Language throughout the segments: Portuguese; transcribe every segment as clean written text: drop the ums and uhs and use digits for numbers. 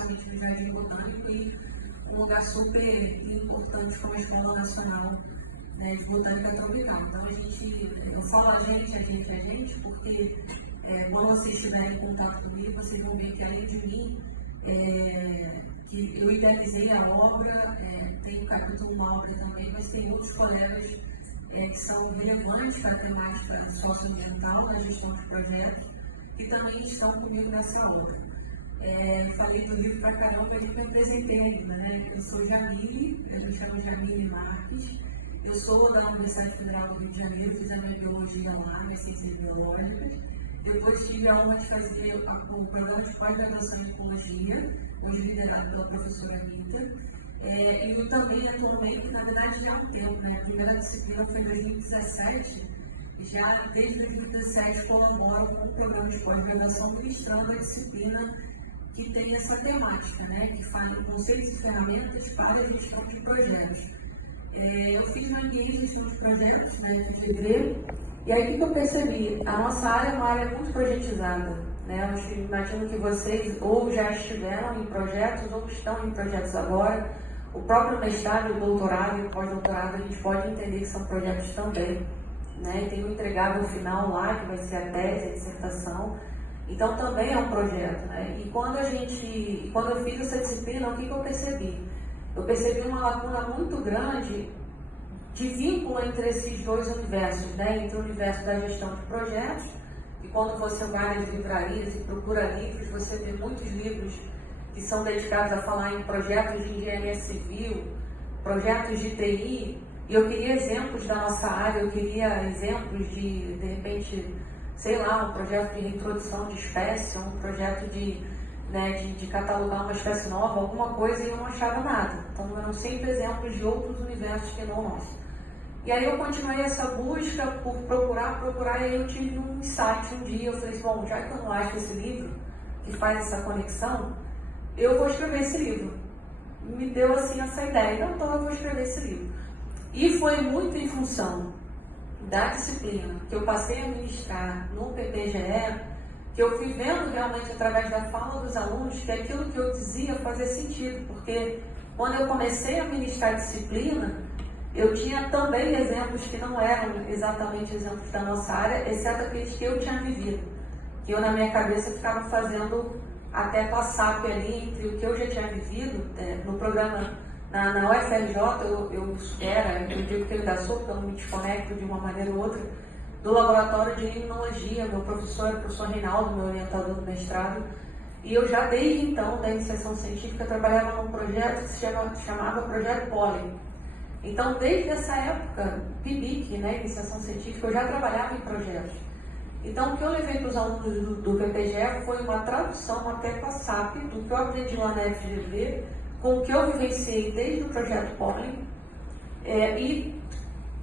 especialmente no Jardim Botânico, e um lugar super importante como a Escola Nacional, né, de Botânica Tropical. Então, eu falo a gente, porque quando vocês estiverem em contato comigo, vocês vão ver que além de mim, que eu idealizei a obra, tem um capítulo na obra também, mas tem outros colegas que são relevantes para a temática socioambiental na gestão de projetos, que também estão comigo nessa obra. Falei do livro pra caramba, eu me apresentei ainda, né? Eu sou Jamile, eu me chamo Jamile Marques, eu sou da Universidade Federal do Rio de Janeiro, fiz a minha biologia lá, minhas ciências biológicas. Depois tive a honra de fazer o programa de pós-graduação em ecologia, hoje liderado pela professora Rita. E eu também atualmente, na verdade já há um tempo, né? A primeira disciplina foi em 2017, já desde 2017 colaboro com o programa de pós-graduação ministrando a disciplina que tem essa temática, né? Que fala em conceitos e ferramentas para a gestão de projetos. Eu fiz na MBA em gestão de projetos, né, de fevereiro, e aí o que eu percebi? A nossa área é uma área muito projetizada, né? Eu imagino que vocês ou já estiveram em projetos ou estão em projetos agora. O próprio mestrado, o doutorado e o pós-doutorado, a gente pode entender que são projetos também, né? E tem um entregável final lá, que vai ser a tese, a dissertação. Então também é um projeto, né? E quando eu fiz essa disciplina, o que eu percebi? Eu percebi uma lacuna muito grande de vínculo entre esses dois universos, né? Entre o universo da gestão de projetos, e quando você vai nas livrarias e procura livros, você vê muitos livros que são dedicados a falar em projetos de engenharia civil, projetos de TI, e eu queria exemplos da nossa área, eu queria exemplos de repente, sei lá, um projeto de reintrodução de espécie, um projeto de catalogar uma espécie nova, alguma coisa, e eu não achava nada. Então eram sempre exemplos de outros universos que não o nosso. E aí eu continuei essa busca por procurar, e aí eu tive um insight um dia, eu falei assim, bom, já que eu não acho esse livro que faz essa conexão, eu vou escrever esse livro. Me deu assim essa ideia, então eu vou escrever esse livro. E foi muito em função da disciplina que eu passei a ministrar no PPGE, que eu fui vendo realmente através da fala dos alunos que aquilo que eu dizia fazia sentido, porque quando eu comecei a ministrar a disciplina, eu tinha também exemplos que não eram exatamente exemplos da nossa área, exceto aqueles que eu tinha vivido, que eu na minha cabeça ficava fazendo até com a SAP ali, entre o que eu já tinha vivido no programa na UFRJ, eu digo que eu ainda sou, porque eu não me desconecto de uma maneira ou outra, do laboratório de imunologia, meu professor, o professor Reinaldo, meu orientador do mestrado, e eu já desde então, da iniciação científica, trabalhava num projeto que se chamava Projeto Pólen. Então, desde essa época, PIBIC, né, iniciação científica, eu já trabalhava em projetos. Então, o que eu levei para os alunos do PPGE foi uma tradução até com a SAP, do que eu aprendi lá na FGV, com o que eu vivenciei desde o Projeto Pólen, e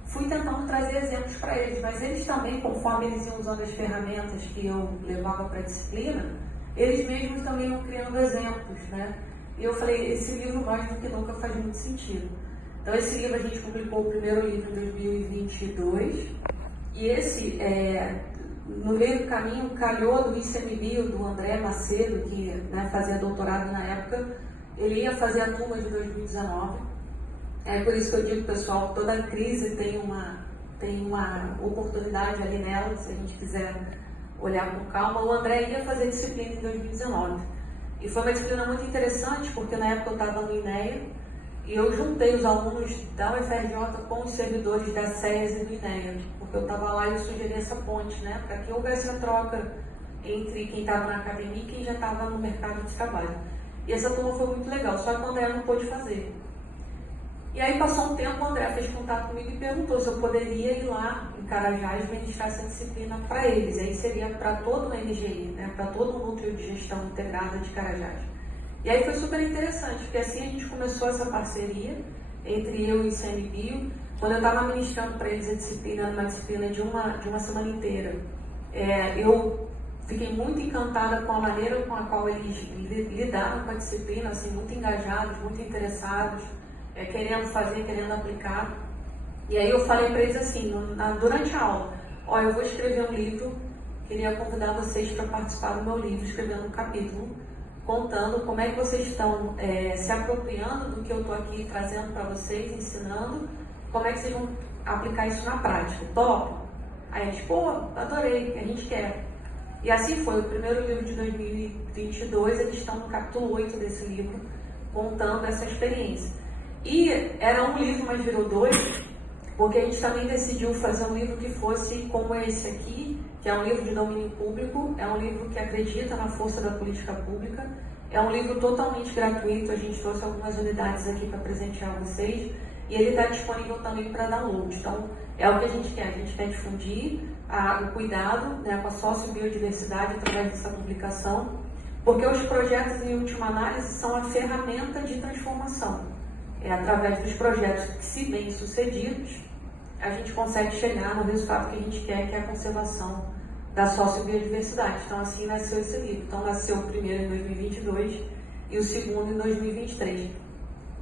fui tentando trazer exemplos para eles, mas eles também, conforme eles iam usando as ferramentas que eu levava para a disciplina, eles mesmos também iam criando exemplos, né? E eu falei, esse livro mais do que nunca faz muito sentido. Então esse livro a gente publicou o primeiro livro em 2022, e esse, no meio do caminho, calhou do ICMBio, do André Macedo, que fazia doutorado na época, ele ia fazer a turma de 2019, é por isso que eu digo, pessoal, toda crise tem uma oportunidade ali nela, se a gente quiser olhar com calma. O André ia fazer disciplina em 2019. E foi uma disciplina muito interessante, porque na época eu estava no INEA, e eu juntei os alunos da UFRJ com os servidores da SES e do INEA, porque eu estava lá e eu sugeri essa ponte, né, para que houvesse a troca entre quem estava na academia e quem já estava no mercado de trabalho. E essa turma foi muito legal, só que o André não pôde fazer. E aí passou um tempo, o André fez contato comigo e perguntou se eu poderia ir lá em Carajás ministrar essa disciplina para eles. Aí seria para todo o MGI, né, para todo o núcleo de gestão integrada de Carajás. E aí foi super interessante, porque assim a gente começou essa parceria entre eu e o ICMBio. Quando eu estava ministrando para eles a disciplina, uma disciplina de uma semana inteira, eu fiquei muito encantada com a maneira com a qual eles lidaram com a disciplina, assim, muito engajados, muito interessados, querendo fazer, querendo aplicar. E aí eu falei para eles assim, durante a aula, eu vou escrever um livro, queria convidar vocês para participar do meu livro, escrevendo um capítulo, contando como é que vocês estão se apropriando do que eu estou aqui trazendo para vocês, ensinando, como é que vocês vão aplicar isso na prática. Top? Aí a gente, pô, adorei, a gente quer. E assim foi, o primeiro livro de 2022, eles estão no capítulo 8 desse livro, contando essa experiência. E era um livro, mas virou 2, porque a gente também decidiu fazer um livro que fosse como esse aqui, que é um livro de domínio público, é um livro que acredita na força da política pública, é um livro totalmente gratuito, a gente trouxe algumas unidades aqui para presentear vocês, e ele está disponível também para download. Então, é o que a gente quer difundir o cuidado, né, com a sociobiodiversidade através dessa publicação, porque os projetos, em última análise, são a ferramenta de transformação. É através dos projetos que, se bem sucedidos, a gente consegue chegar no resultado que a gente quer, que é a conservação da sociobiodiversidade. Então, assim nasceu esse livro. Então, nasceu o primeiro em 2022 e o segundo em 2023.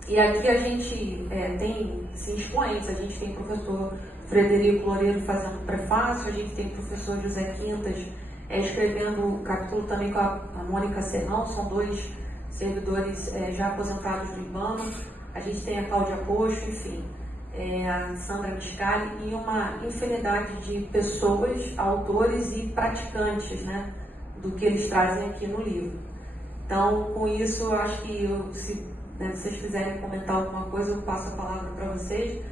E aqui a gente tem expoentes, a gente tem o professor Frederico Loureiro fazendo o prefácio, a gente tem o professor José Quintas escrevendo o capítulo também com a Mônica Serrão, são 2 servidores já aposentados do IBAMA, a gente tem a Cláudia Pocho, enfim, a Sandra Miscali e uma infinidade de pessoas, autores e praticantes, né, do que eles trazem aqui no livro. Então, com isso, eu acho que se vocês quiserem comentar alguma coisa, eu passo a palavra para vocês,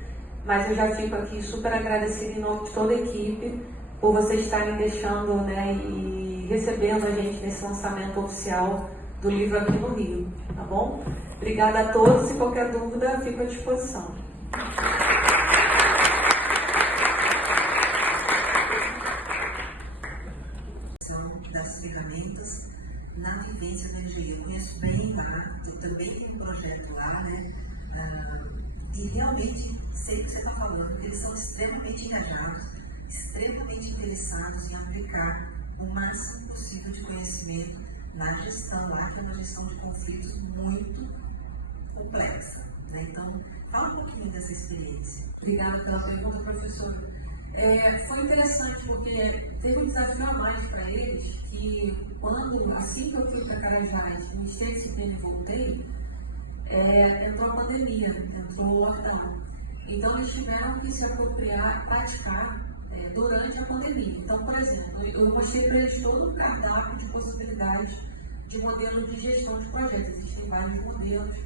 mas eu já fico aqui super agradecida em nome de toda a equipe por vocês estarem deixando, né, e recebendo a gente nesse lançamento oficial do livro aqui no Rio, tá bom? Obrigada a todos e qualquer dúvida, fico à disposição. Das ferramentas na vivência da engenharia. Eu conheço bem lá, eu também tenho um projeto lá, né? E realmente sei o que você está falando, porque eles são extremamente engajados, extremamente interessados em aplicar o máximo possível de conhecimento na gestão lá, que é uma gestão de conflitos muito complexa, né? Então, fala um pouquinho dessa experiência. Obrigada pela pergunta, professora. Foi interessante porque teve um desafio a mais para eles, que assim que eu fui para Carajás, iniciei a disciplina e voltei, entrou a pandemia, entrou o lockdown. Então eles tiveram que se apropriar, praticar durante a pandemia. Então, por exemplo, eu mostrei para eles todo um cardápio de possibilidades de modelos de gestão de projetos. Existem vários modelos,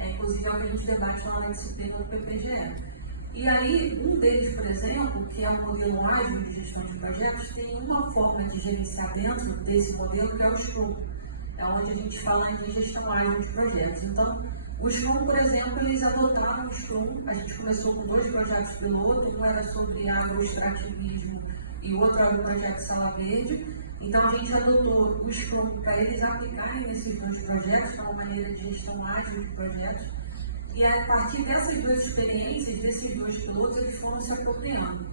inclusive a gente debate lá na disciplina do PPGE. E aí, um deles, por exemplo, que é o modelo ágil de gestão de projetos, tem uma forma de gerenciamento desse modelo que é o Scrum, onde a gente fala em gestão ágil de projetos. Então, o Scrum, por exemplo, eles adotaram o Scrum, a gente começou com 2 projetos piloto, um era sobre agroextrativismo e outro era o projeto Sala Verde. Então, a gente adotou o Scrum para eles aplicarem nesses 2 projetos, que é uma maneira de gestão ágil de projetos. E a partir dessas 2 experiências, desses 2 pilotos, eles foram se apropriando.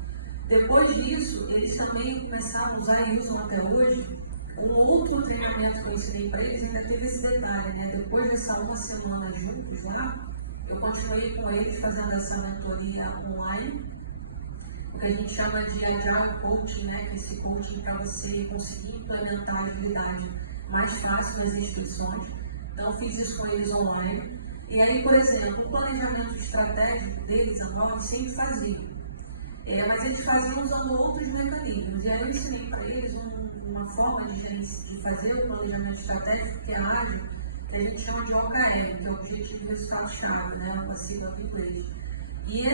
Depois disso, eles também começaram a usar e usam até hoje um outro treinamento que eu ensinei para eles, ainda teve esse detalhe, né? Depois dessa 1 semana juntos lá, eu continuei com eles fazendo essa mentoria online, o que a gente chama de Agile Coaching, né? Que é esse coaching para você conseguir implementar a agilidade mais fácil nas instituições. Então, eu fiz isso com eles online. E aí, por exemplo, o planejamento estratégico deles, anual, sempre fazia. Mas eles faziam usando outros mecanismos. E aí eu ensinei para eles uma forma de fazer o planejamento estratégico que é ágil, que a gente chama de OKR, que é o Objetivo de Resultado-Chave, né? O Passive Application. E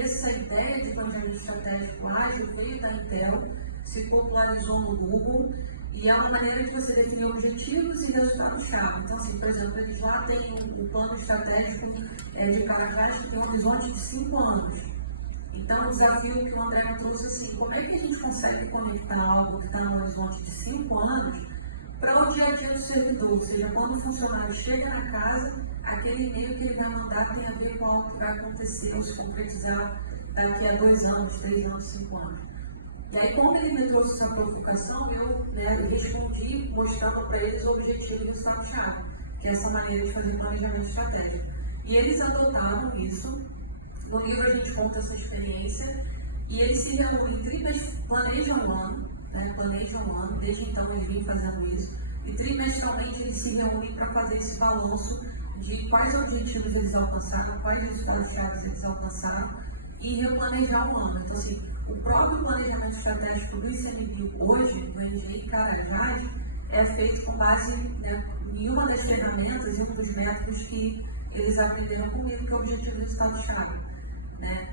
essa ideia de planejamento estratégico ágil veio da Intel, se popularizou no Google, e é uma maneira de você definir objetivos e resultados-chave. Então, assim, por exemplo, eles lá têm o plano estratégico de Carajás que tem um horizonte de 5 anos. Então, o desafio que o André trouxe assim, como é que a gente consegue conectar algo que está no horizonte de 5 anos para o dia a dia do servidor? Ou seja, quando o funcionário chega na casa, aquele e-mail que ele vai mandar tem a ver com algo que vai acontecer ou se concretizar daqui a 2 anos, 3 anos, 5 anos. E aí, como ele me trouxe essa preocupação, eu respondi mostrando para eles o objetivo do resultado-chave, que é essa maneira de fazer planejamento estratégico. E eles adotaram isso. No livro a gente conta essa experiência e eles se reúnem, planejam um ano, desde então eles vêm fazendo isso, E trimestralmente eles se reúnem para fazer esse balanço de quais objetivos eles alcançaram, quais resultados eles alcançaram e replanejar o ano. Então, assim, o próprio planejamento estratégico do ICMBio hoje, no NGI Carajás, é feito com base, né, em uma das ferramentas e um dos métodos que eles aprenderam comigo, que é o Objetivo de Resultado-Chave. Né?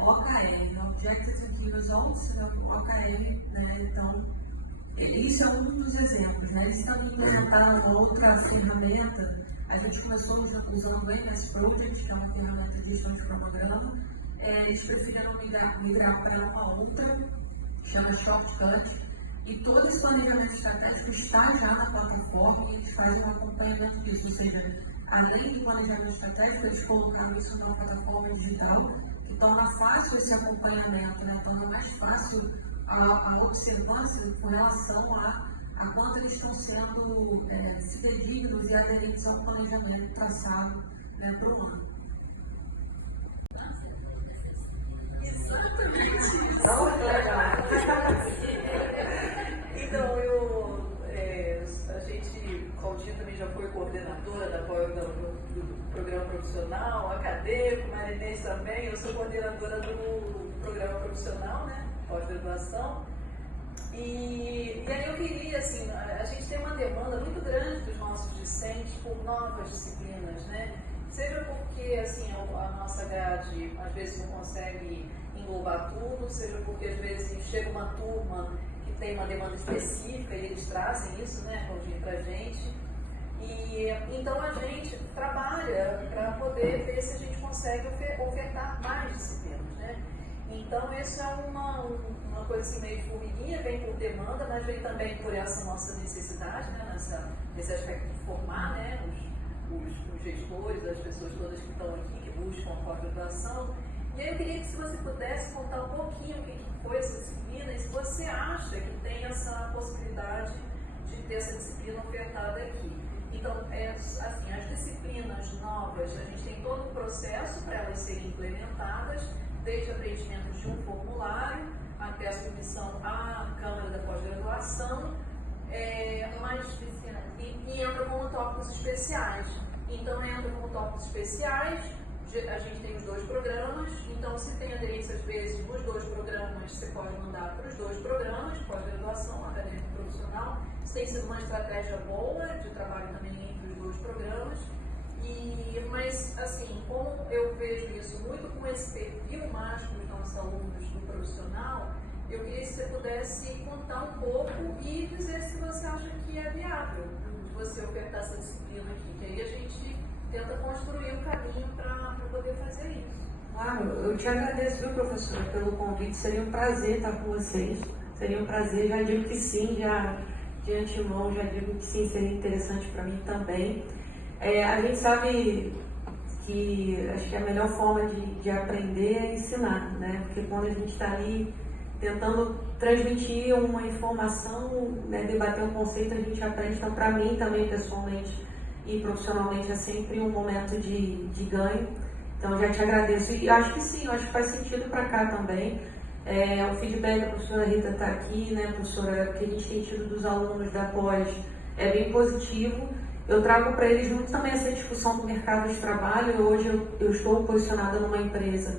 OKR, Objectives and Key Results, né, OKR, né, então, isso é um dos exemplos. Né? Eles também implementaram uma outra ferramenta. A gente começou usando o MS Project, que é uma ferramenta de gestão de cronograma. Eles preferiram migrar para uma outra, que chama Shortcut. E todo esse planejamento estratégico está já na plataforma e eles fazem um acompanhamento disso. Ou seja, além do planejamento estratégico, eles colocaram isso numa plataforma digital que torna fácil esse acompanhamento, né? Torna mais fácil a observância com relação a quanto eles estão sendo fidedignos e aderentes ao planejamento traçado, né, para o ano. Exatamente. Então, a gente, Claudinha também já foi coordenadora do programa profissional, acadêmico, Marinês também, eu sou coordenadora do programa profissional, né, pós-graduação. E aí eu queria, assim, a gente tem uma demanda muito grande dos nossos discentes por novas disciplinas, né? Seja porque, assim, a nossa grade às vezes não consegue englobar tudo, seja porque às vezes chega uma turma que tem uma demanda específica e eles trazem isso, né, Claudinha, pra gente. E então a gente trabalha para poder ver se a gente consegue ofertar mais disciplinas, né? Então isso é uma coisa assim meio de formiguinha, vem por demanda, mas vem também por essa nossa necessidade, né, nesse aspecto de formar, né, os gestores, as pessoas todas que estão aqui, que buscam a pós-graduação. E aí eu queria que se você pudesse contar um pouquinho o que foi essa disciplina e se você acha que tem essa possibilidade de ter essa disciplina ofertada aqui. Então, assim, as disciplinas novas, a gente tem todo um processo para elas serem implementadas, desde o preenchimento de um formulário até a submissão à Câmara da Pós-Graduação, e entra como tópicos especiais. Então, entra como tópicos especiais, a gente tem os 2 programas, então se tem aderência às vezes nos 2 programas, você pode mandar para os 2 programas, pós-graduação, acadêmico profissional. Isso tem sido uma estratégia boa de trabalho também entre os 2 programas. Mas, assim, como eu vejo isso muito com esse perfil mais dos nossos alunos do profissional, eu queria que você pudesse contar um pouco e dizer se você acha que é viável de você ofertar essa disciplina aqui, que aí a gente tenta construir um caminho para poder fazer isso. Claro, eu te agradeço, viu, professora, pelo convite. Seria um prazer estar com vocês. Seria um prazer, já digo que sim, já de antemão, já digo que sim, seria interessante para mim também. A gente sabe que acho que a melhor forma de aprender é ensinar, né? Porque quando a gente está ali tentando transmitir uma informação, né, debater um conceito, a gente aprende. Então, para mim também, pessoalmente e profissionalmente, é sempre um momento de ganho. Então, já te agradeço. E acho que sim, acho que faz sentido para cá também. O feedback da professora Rita está aqui, né, professora, que a gente tem tido dos alunos da pós é bem positivo. Eu trago para eles muito também essa discussão do mercado de trabalho. Hoje eu estou posicionada numa empresa,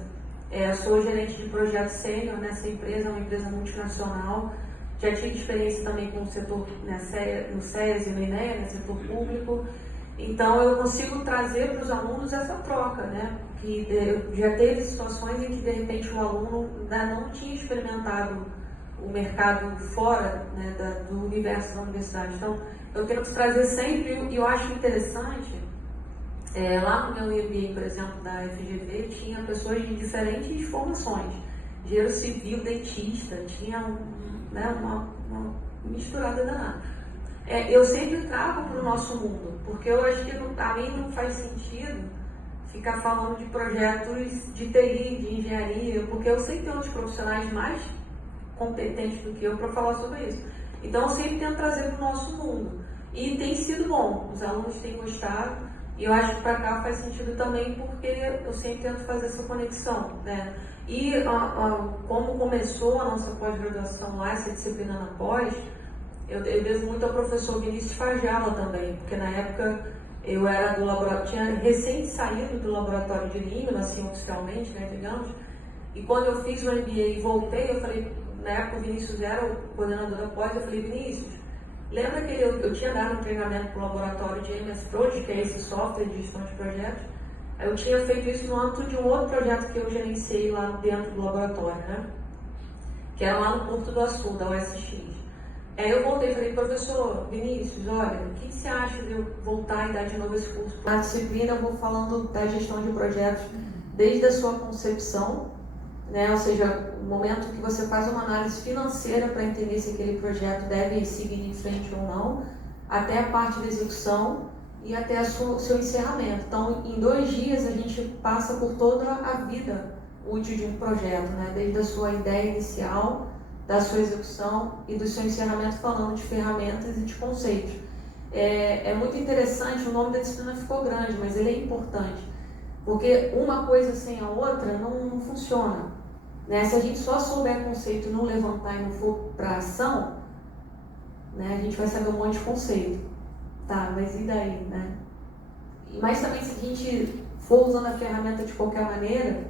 sou gerente de projeto sênior nessa empresa, é uma empresa multinacional. Já tive experiência também com o setor, né, no SES e no INEA, no setor público. Então eu consigo trazer para os alunos essa troca, né? Que já teve situações em que de repente o aluno ainda não tinha experimentado o mercado fora, né, do universo da universidade. Então eu tento trazer sempre, e eu acho interessante, lá no meu MBA, por exemplo, da FGV, tinha pessoas de diferentes formações, engenheiro civil, dentista, tinha uma misturada danada. Eu sempre trago para o nosso mundo, porque eu acho que a mim não faz sentido ficar falando de projetos de TI, de engenharia, porque eu sei que tem outros profissionais mais competentes do que eu para falar sobre isso. Então eu sempre tento trazer para o nosso mundo. E tem sido bom, os alunos têm gostado, e eu acho que para cá faz sentido também, porque eu sempre tento fazer essa conexão, né? E como começou a nossa pós-graduação lá, essa disciplina na pós, eu devo muito ao professor Vinícius Fajala também, porque na época eu era do laboratório, tinha recém saído do laboratório de Lean, assim oficialmente, né, digamos, e quando eu fiz o MBA e voltei, eu falei, na época o Vinícius era o coordenador da pós, eu falei, Vinícius, lembra que eu tinha dado um treinamento para o laboratório de MS Project, que é esse software de gestão de projetos, eu tinha feito isso no âmbito de um outro projeto que eu gerenciei lá dentro do laboratório, né, que era lá no Porto do Açul, da USX. Aí eu voltei e falei, professor Vinícius, olha, o que você acha de eu voltar e dar de novo esse curso? Na disciplina eu vou falando da gestão de projetos desde a sua concepção, né? Ou seja, o momento que você faz uma análise financeira para entender se aquele projeto deve seguir em frente ou não, até a parte da execução e até o seu encerramento. Então, em 2 dias a gente passa por toda a vida útil de um projeto, né? Desde a sua ideia inicial, da sua execução e do seu encerramento, falando de ferramentas e de conceitos. É muito interessante, o nome da disciplina ficou grande, mas ele é importante, porque uma coisa sem a outra não funciona, né? Se a gente só souber conceito e não levantar e não for para ação, né, a gente vai saber um monte de conceito, tá, mas e daí, né? Mas também se a gente for usando a ferramenta de qualquer maneira,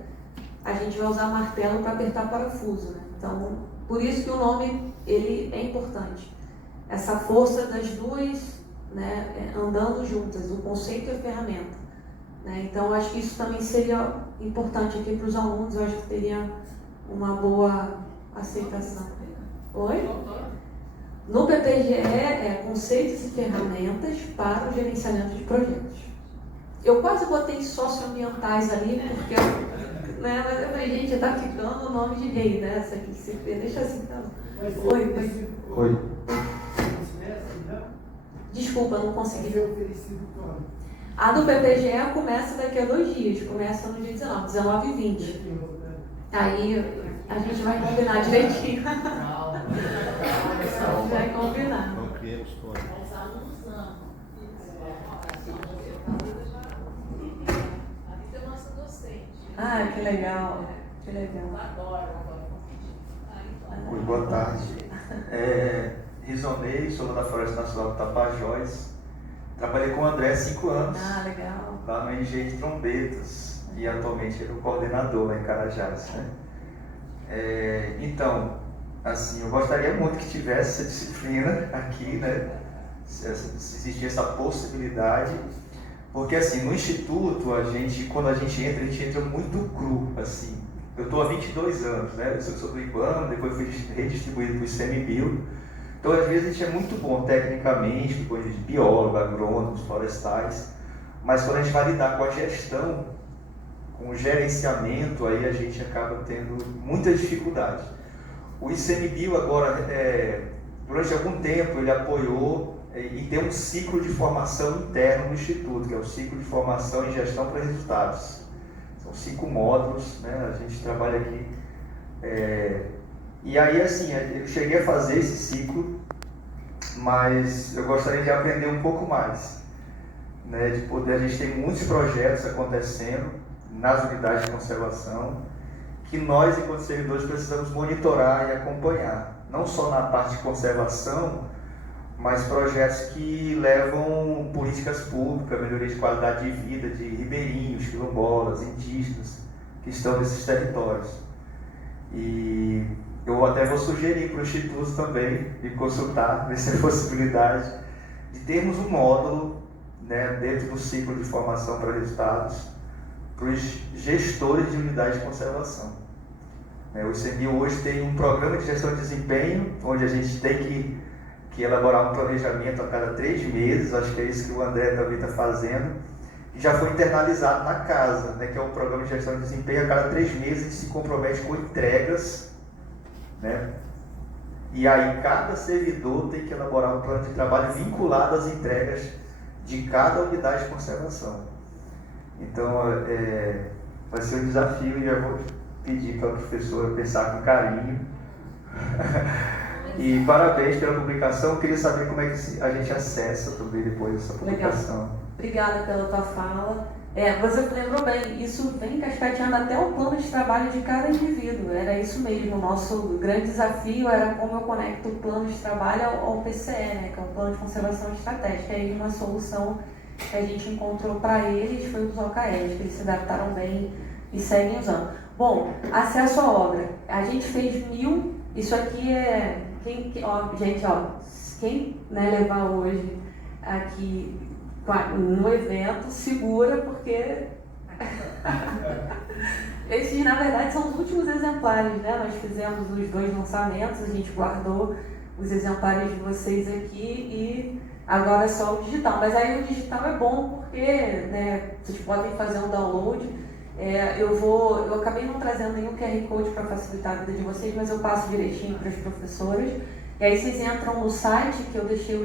a gente vai usar martelo para apertar parafuso, né? Então, por isso que o nome ele é importante. Essa força das duas, né, andando juntas, o conceito e a ferramenta. Né? Então, eu acho que isso também seria importante aqui para os alunos, eu acho que teria uma boa aceitação. Oi? No PPGE é conceitos e ferramentas para o gerenciamento de projetos. Eu quase botei socioambientais ali, porque né, mas eu falei, gente, tá ficando o nome de rei, né? Essa aqui, deixa assim, então. Oi. Desculpa, não consegui. A do PPGE começa daqui a 2 dias, começa no dia 19 e 20. Aí a gente vai combinar direitinho. A gente vai combinar. Ah, que legal. Que legal. Oi, boa tarde. Risonei, sou da Floresta Nacional do Tapajós. Trabalhei com o André há 5 anos. Ah, legal. Lá no NG de Trombetas. E atualmente ele é o coordenador lá em Carajás, né? Então, assim, eu gostaria muito que tivesse essa disciplina aqui, né? Se existir essa possibilidade. Porque assim, no Instituto, quando a gente entra muito cru, assim. Eu estou há 22 anos, né? Eu sou do IBAMA, depois fui redistribuído para o ICMBio. Então, às vezes, a gente é muito bom tecnicamente, depois de biólogo, agrônomos, florestais, mas quando a gente vai lidar com a gestão, com o gerenciamento, aí a gente acaba tendo muita dificuldade. O ICMBio agora, durante algum tempo, ele apoiou e tem um ciclo de formação interno no Instituto, que é o ciclo de formação em gestão para resultados. São 5 módulos, né? A gente trabalha aqui. E aí, assim, eu cheguei a fazer esse ciclo, mas eu gostaria de aprender um pouco mais, né? De poder, a gente tem muitos projetos acontecendo nas unidades de conservação, que nós, enquanto servidores, precisamos monitorar e acompanhar, não só na parte de conservação, mas projetos que levam políticas públicas, melhoria de qualidade de vida de ribeirinhos, quilombolas, indígenas, que estão nesses territórios. E eu até vou sugerir para o Instituto também, de consultar, ver se é possibilidade de termos um módulo, né, dentro do ciclo de formação para resultados, para os gestores de unidade de conservação. O ICMBio hoje tem um programa de gestão de desempenho, onde a gente tem que elaborar um planejamento a cada 3 meses, acho que é isso que o André também está fazendo, e já foi internalizado na casa, né, que é um programa de gestão de desempenho. A cada 3 meses a gente se compromete com entregas, né, e aí cada servidor tem que elaborar um plano de trabalho vinculado às entregas de cada unidade de conservação. Então, vai ser um desafio e já vou pedir para a professora pensar com carinho. E parabéns pela publicação. Eu queria saber como é que a gente acessa também depois essa publicação. Legal. Obrigada pela tua fala. Você lembrou bem, isso vem cascateando até o plano de trabalho de cada indivíduo. Era isso mesmo, o nosso grande desafio era como eu conecto o plano de trabalho ao PCE, né, que é o Plano de Conservação Estratégica. E aí uma solução que a gente encontrou para eles foi os OKRs, que eles se adaptaram bem e seguem usando. Bom, acesso à obra. A gente fez 1000, isso aqui é... Quem levar hoje aqui no evento, segura, porque esses, na verdade, são os últimos exemplares, né? Nós fizemos os 2 lançamentos, a gente guardou os exemplares de vocês aqui e agora é só o digital. Mas aí o digital é bom porque, né, vocês podem fazer um download. Eu acabei não trazendo nenhum QR Code para facilitar a vida de vocês, mas eu passo direitinho para as professoras. E aí vocês entram no site, que eu deixei o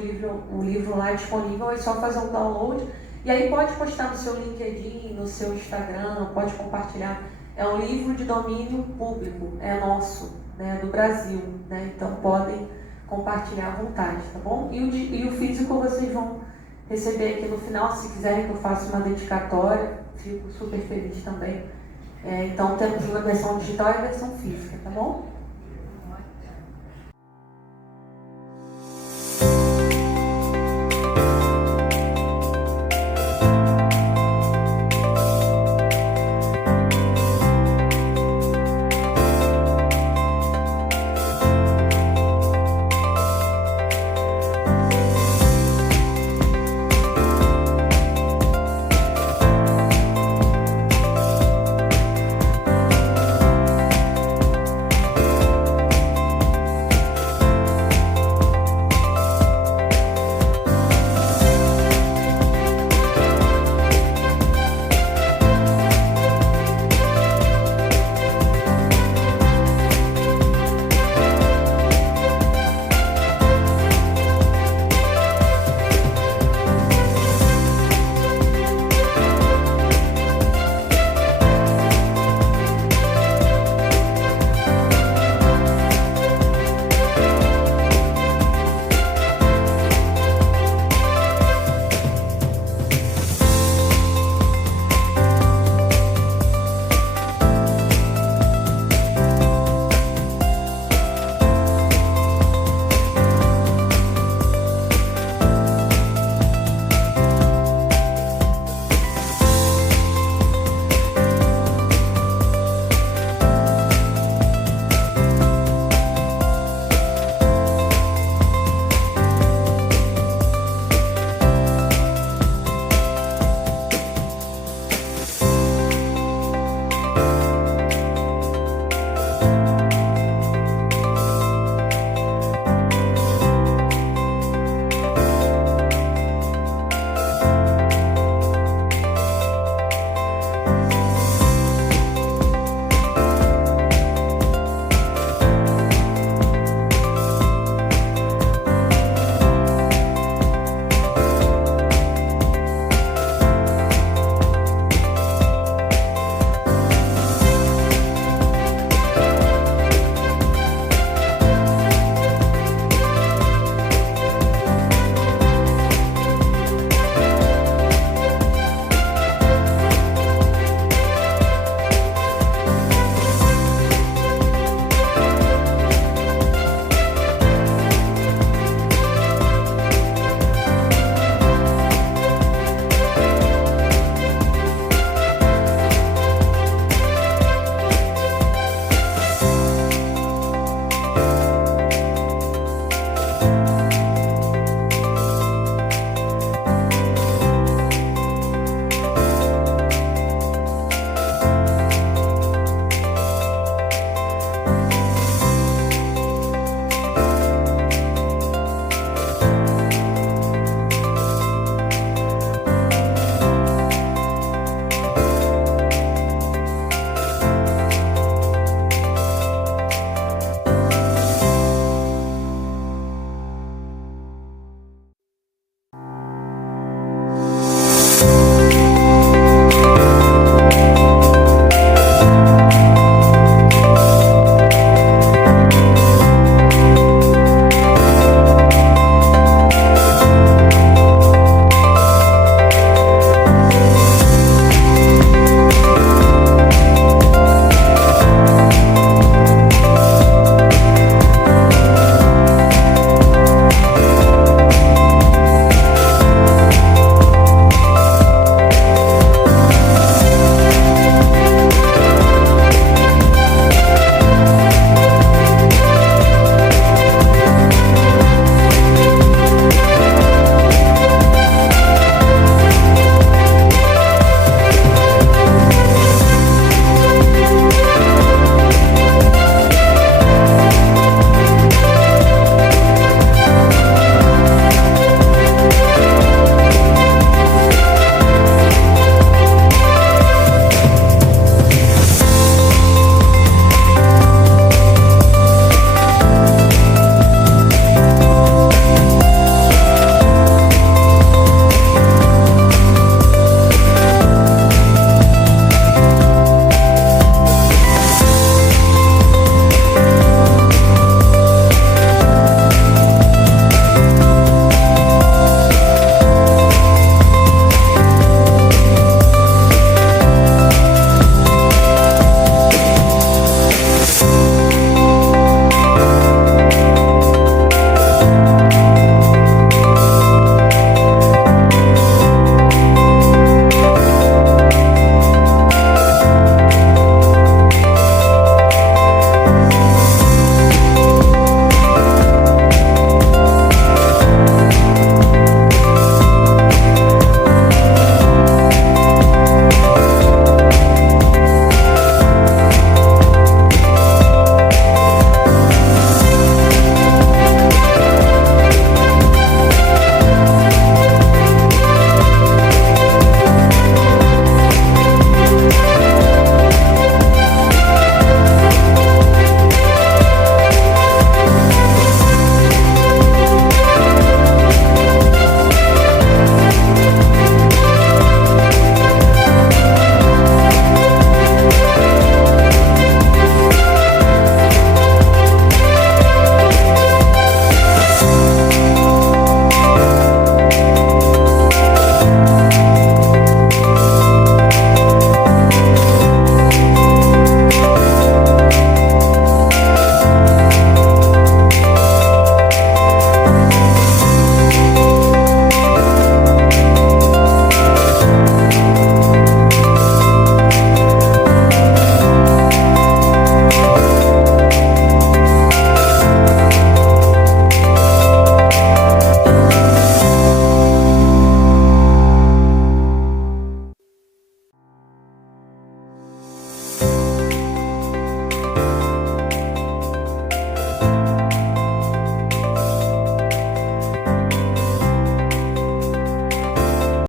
livro lá disponível, é só fazer um download. E aí pode postar no seu LinkedIn, no seu Instagram, pode compartilhar. É um livro de domínio público, é nosso, né, do Brasil, né? Então podem compartilhar à vontade, tá bom? E o físico vocês vão receber aqui no final, se quiserem que eu faça uma dedicatória, fico super feliz também. Então temos uma versão digital e a versão física, tá bom?